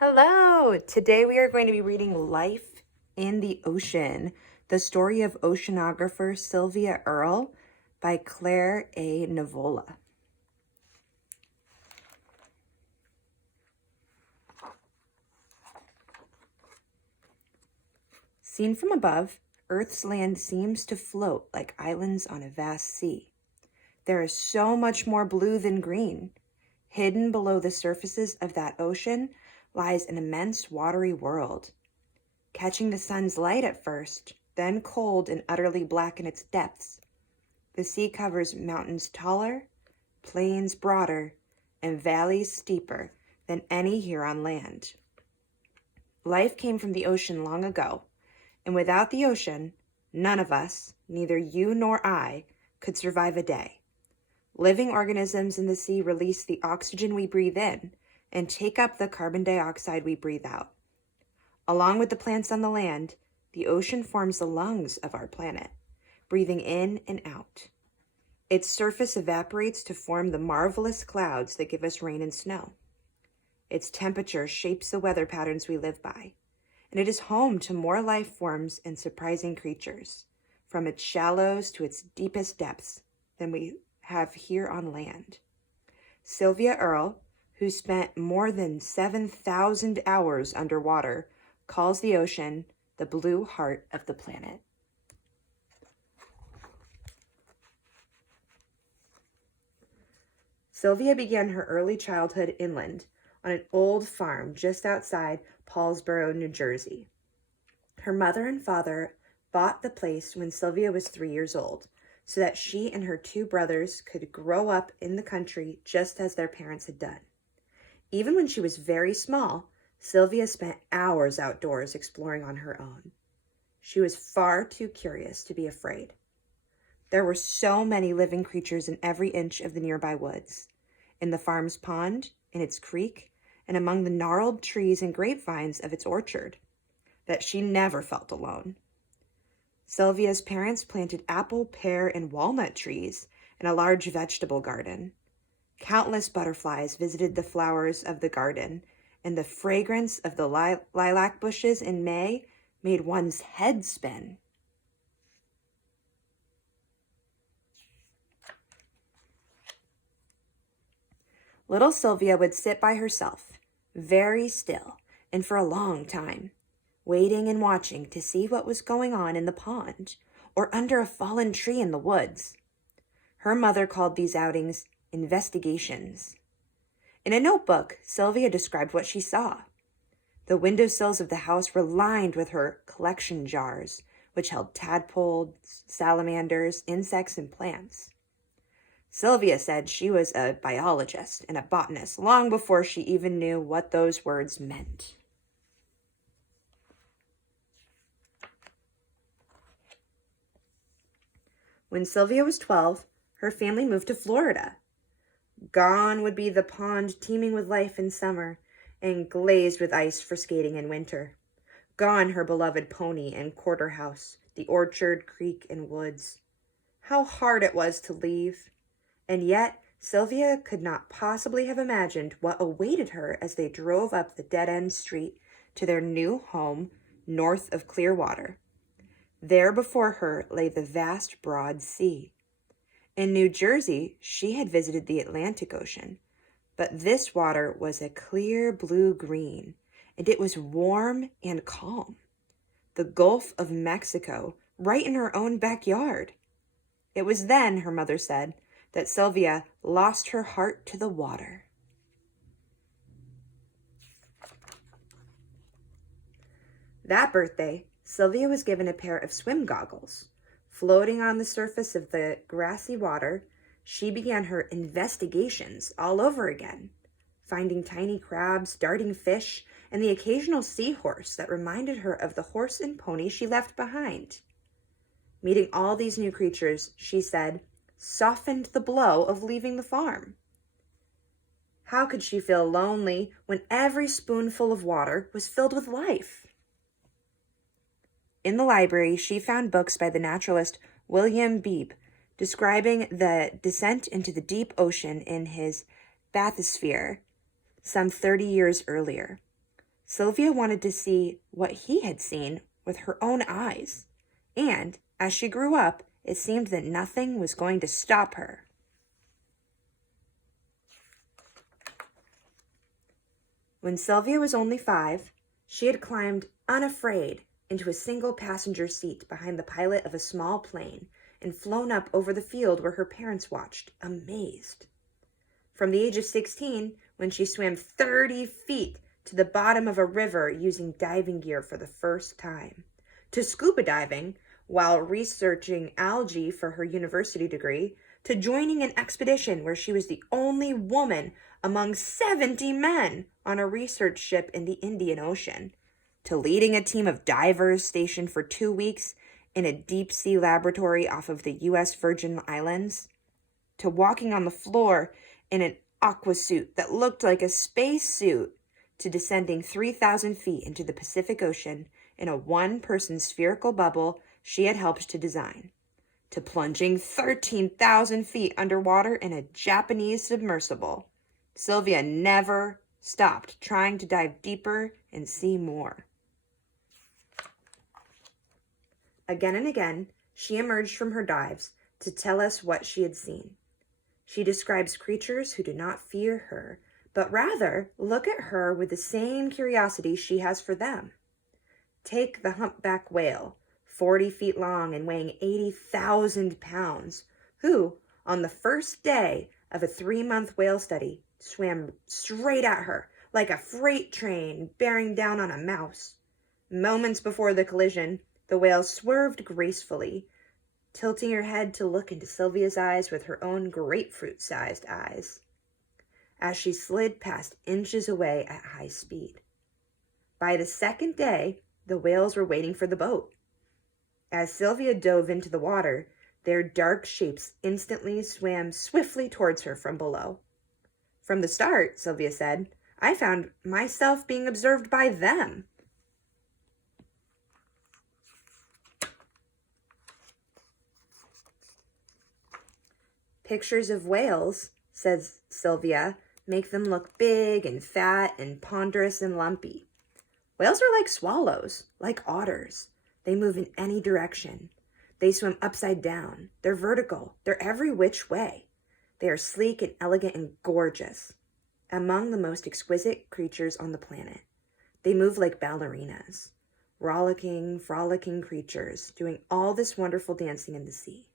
Hello! Today we are going to be reading Life in the Ocean, the story of oceanographer Sylvia Earle by Claire A. Nivola. Seen from above, Earth's land seems to float like islands on a vast sea. There is so much more blue than green. Hidden below the surfaces of that ocean lies an immense watery world. Catching the sun's light at first, then cold and utterly black in its depths. The sea covers mountains taller, plains broader, and valleys steeper than any here on land. Life came from the ocean long ago, and without the ocean, none of us, neither you nor I, could survive a day. Living organisms in the sea release the oxygen we breathe in and take up the carbon dioxide we breathe out. Along with the plants on the land, the ocean forms the lungs of our planet, breathing in and out. Its surface evaporates to form the marvelous clouds that give us rain and snow. Its temperature shapes the weather patterns we live by, and it is home to more life forms and surprising creatures, from its shallows to its deepest depths, than we have here on land. Sylvia Earle, who spent more than 7,000 hours underwater, calls the ocean the blue heart of the planet. Sylvia began her early childhood inland on an old farm just outside Paulsboro, New Jersey. Her mother and father bought the place when Sylvia was 3 years old, so that she and her two brothers could grow up in the country just as their parents had done. Even when she was very small, Sylvia spent hours outdoors exploring on her own. She was far too curious to be afraid. There were so many living creatures in every inch of the nearby woods, in the farm's pond, in its creek, and among the gnarled trees and grapevines of its orchard, that she never felt alone. Sylvia's parents planted apple, pear, and walnut trees and a large vegetable garden. Countless butterflies visited the flowers of the garden, and the fragrance of the lilac bushes in May made one's head spin. Little Sylvia would sit by herself, very still, and for a long time, waiting and watching to see what was going on in the pond or under a fallen tree in the woods. Her mother called these outings investigations. In a notebook, Sylvia described what she saw. The windowsills of the house were lined with her collection jars, which held tadpoles, salamanders, insects, and plants. Sylvia said she was a biologist and a botanist long before she even knew what those words meant. When Sylvia was 12, her family moved to Florida. Gone would be the pond teeming with life in summer and glazed with ice for skating in winter. Gone her beloved pony and quarter house, the orchard, creek, and woods. How hard it was to leave. And yet, Sylvia could not possibly have imagined what awaited her as they drove up the dead-end street to their new home north of Clearwater. There before her lay the vast, broad sea. In New Jersey, she had visited the Atlantic Ocean, but this water was a clear blue-green, and it was warm and calm. The Gulf of Mexico, right in her own backyard. It was then, her mother said, that Sylvia lost her heart to the water. That birthday, Sylvia was given a pair of swim goggles. Floating on the surface of the grassy water, she began her investigations all over again, finding tiny crabs, darting fish, and the occasional seahorse that reminded her of the horse and pony she left behind. Meeting all these new creatures, she said, softened the blow of leaving the farm. How could she feel lonely when every spoonful of water was filled with life? In the library, she found books by the naturalist William Beebe describing the descent into the deep ocean in his bathysphere some 30 years earlier. Sylvia wanted to see what he had seen with her own eyes, and as she grew up, it seemed that nothing was going to stop her. When Sylvia was only 5, she had climbed unafraid into a single passenger seat behind the pilot of a small plane and flown up over the field where her parents watched, amazed. From the age of 16, when she swam 30 feet to the bottom of a river using diving gear for the first time, to scuba diving while researching algae for her university degree, to joining an expedition where she was the only woman among 70 men on a research ship in the Indian Ocean, to leading a team of divers stationed for 2 weeks in a deep-sea laboratory off of the U.S. Virgin Islands, to walking on the floor in an aqua suit that looked like a space suit, to descending 3,000 feet into the Pacific Ocean in a one-person spherical bubble she had helped to design, to plunging 13,000 feet underwater in a Japanese submersible. Sylvia never stopped trying to dive deeper and see more. Again and again, she emerged from her dives to tell us what she had seen. She describes creatures who do not fear her, but rather look at her with the same curiosity she has for them. Take the humpback whale, 40 feet long and weighing 80,000 pounds, who, on the first day of a 3-month whale study, swam straight at her like a freight train bearing down on a mouse. Moments before the collision, the whale swerved gracefully, tilting her head to look into Sylvia's eyes with her own grapefruit-sized eyes, as she slid past inches away at high speed. By the second day, the whales were waiting for the boat. As Sylvia dove into the water, their dark shapes instantly swam swiftly towards her from below. From the start, Sylvia said, I found myself being observed by them. Pictures of whales, says Sylvia, make them look big and fat and ponderous and lumpy. Whales are like swallows, like otters. They move in any direction. They swim upside down. They're vertical. They're every which way. They are sleek and elegant and gorgeous. Among the most exquisite creatures on the planet. They move like ballerinas. Rollicking, frolicking creatures, doing all this wonderful dancing in the sea.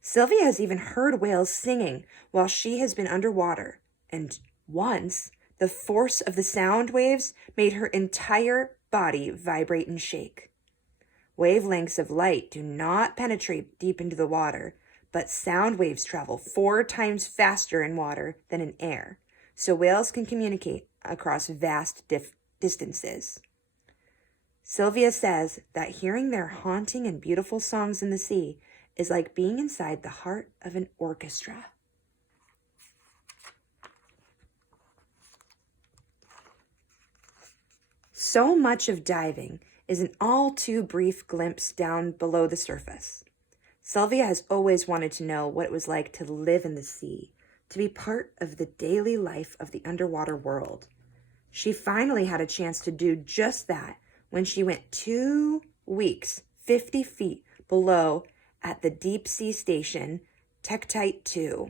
Sylvia has even heard whales singing while she has been underwater, and once, the force of the sound waves made her entire body vibrate and shake. Wavelengths of light do not penetrate deep into the water, but sound waves travel 4 times faster in water than in air, so whales can communicate across vast distances. Sylvia says that hearing their haunting and beautiful songs in the sea is like being inside the heart of an orchestra. So much of diving is an all too brief glimpse down below the surface. Sylvia has always wanted to know what it was like to live in the sea, to be part of the daily life of the underwater world. She finally had a chance to do just that when she went 2 weeks, 50 feet below at the deep sea station, Tektite 2.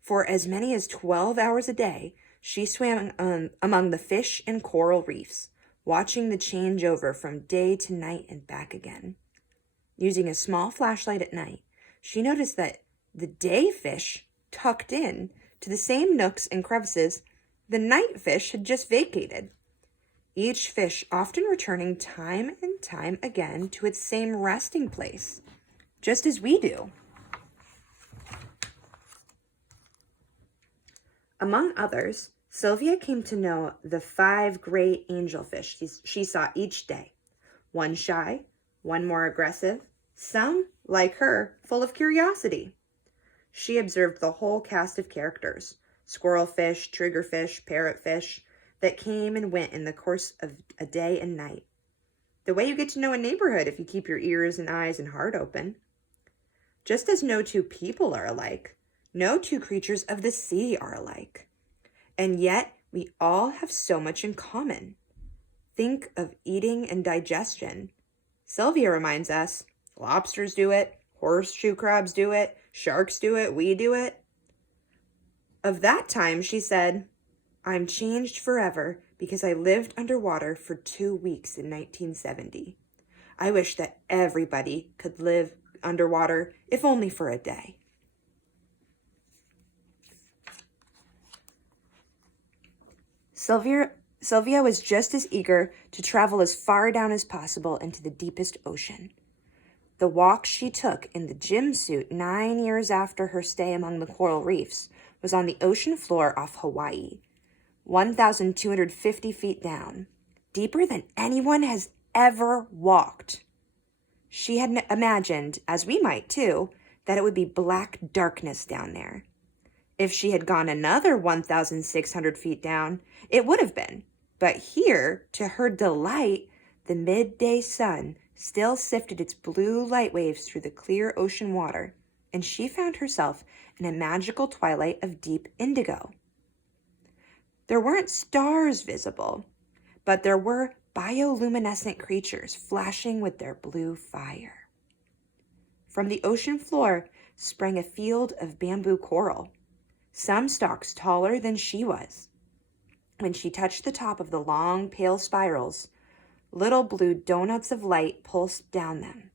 For as many as 12 hours a day, she swam among the fish and coral reefs, watching the changeover from day to night and back again. Using a small flashlight at night, she noticed that the day fish tucked in to the same nooks and crevices the night fish had just vacated. Each fish often returning time and time again to its same resting place, just as we do. Among others, Sylvia came to know the 5 great angelfish she saw each day. One shy, one more aggressive, some, like her, full of curiosity. She observed the whole cast of characters, squirrelfish, triggerfish, parrotfish, that came and went in the course of a day and night. The way you get to know a neighborhood if you keep your ears and eyes and heart open. Just as no 2 people are alike, no 2 creatures of the sea are alike. And yet, We all have so much in common. Think of eating and digestion. Sylvia reminds us, lobsters do it, horseshoe crabs do it, sharks do it, we do it. Of that time, she said, I'm changed forever because I lived underwater for 2 weeks in 1970. I wish that everybody could live underwater, if only for a day. Sylvia was just as eager to travel as far down as possible into the deepest ocean. The walk she took in the gym suit 9 years after her stay among the coral reefs was on the ocean floor off Hawaii, 1,250 feet down, deeper than anyone has ever walked. She had imagined, as we might too, that it would be black darkness down there. If she had gone another 1,600 feet down, it would have been. But here, to her delight, the midday sun still sifted its blue light waves through the clear ocean water, and she found herself in a magical twilight of deep indigo. There weren't stars visible, but there were bioluminescent creatures flashing with their blue fire. From the ocean floor sprang a field of bamboo coral, some stalks taller than she was. When she touched the top of the long, pale spirals, little blue donuts of light pulsed down them.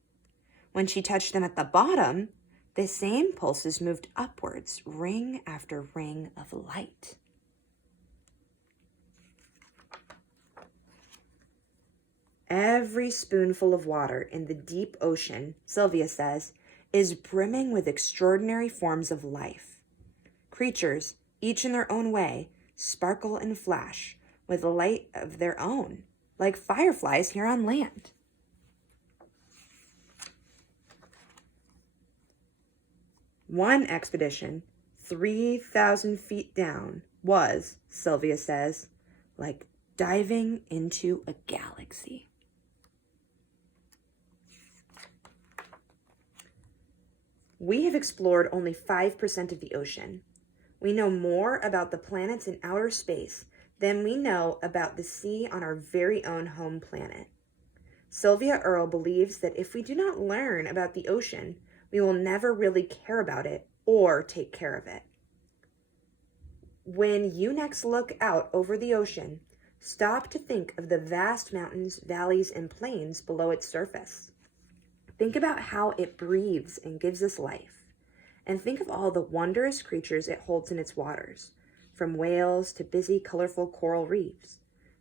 When she touched them at the bottom, the same pulses moved upwards, ring after ring of light. Every spoonful of water in the deep ocean, Sylvia says, is brimming with extraordinary forms of life. Creatures, each in their own way, sparkle and flash with a light of their own, like fireflies here on land. One expedition, 3,000 feet down, was, Sylvia says, like diving into a galaxy. We have explored only 5% of the ocean. We know more about the planets in outer space than we know about the sea on our very own home planet. Sylvia Earle believes that if we do not learn about the ocean, we will never really care about it or take care of it. When you next look out over the ocean, stop to think of the vast mountains, valleys, and plains below its surface. Think about how it breathes and gives us life. And think of all the wondrous creatures it holds in its waters, from whales to busy, colorful coral reefs,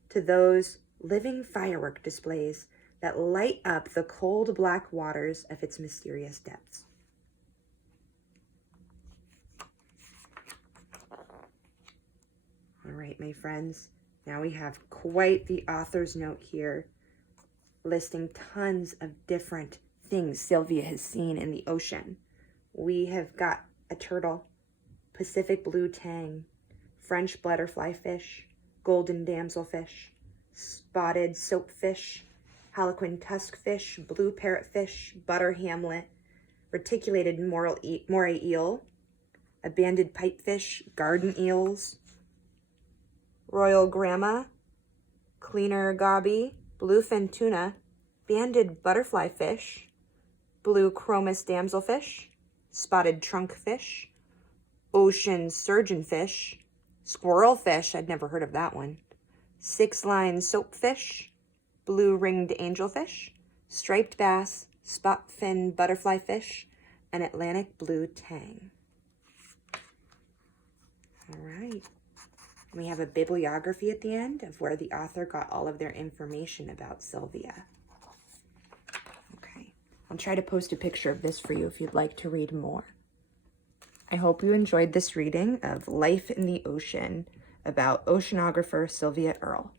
to those living firework displays that light up the cold black waters of its mysterious depths. All right, my friends, now we have quite the author's note here, listing tons of different things Sylvia has seen in the ocean. We have got a turtle, Pacific blue tang, French butterfly fish, golden damselfish, spotted soapfish, harlequin tuskfish, blue parrotfish, butter hamlet, reticulated moray eel, a banded pipefish, garden eels, royal gramma, cleaner gobby, bluefin tuna, banded butterfly fish, blue chromis damselfish, spotted trunkfish, ocean surgeonfish, squirrelfish, I'd never heard of that one, six-line soapfish, blue ringed angelfish, striped bass, spot fin butterfly fish, and Atlantic blue tang. All right. We have a bibliography at the end of where the author got all of their information about Sylvia. Okay, I'll try to post a picture of this for you if you'd like to read more. I hope you enjoyed this reading of Life in the Ocean about oceanographer Sylvia Earle.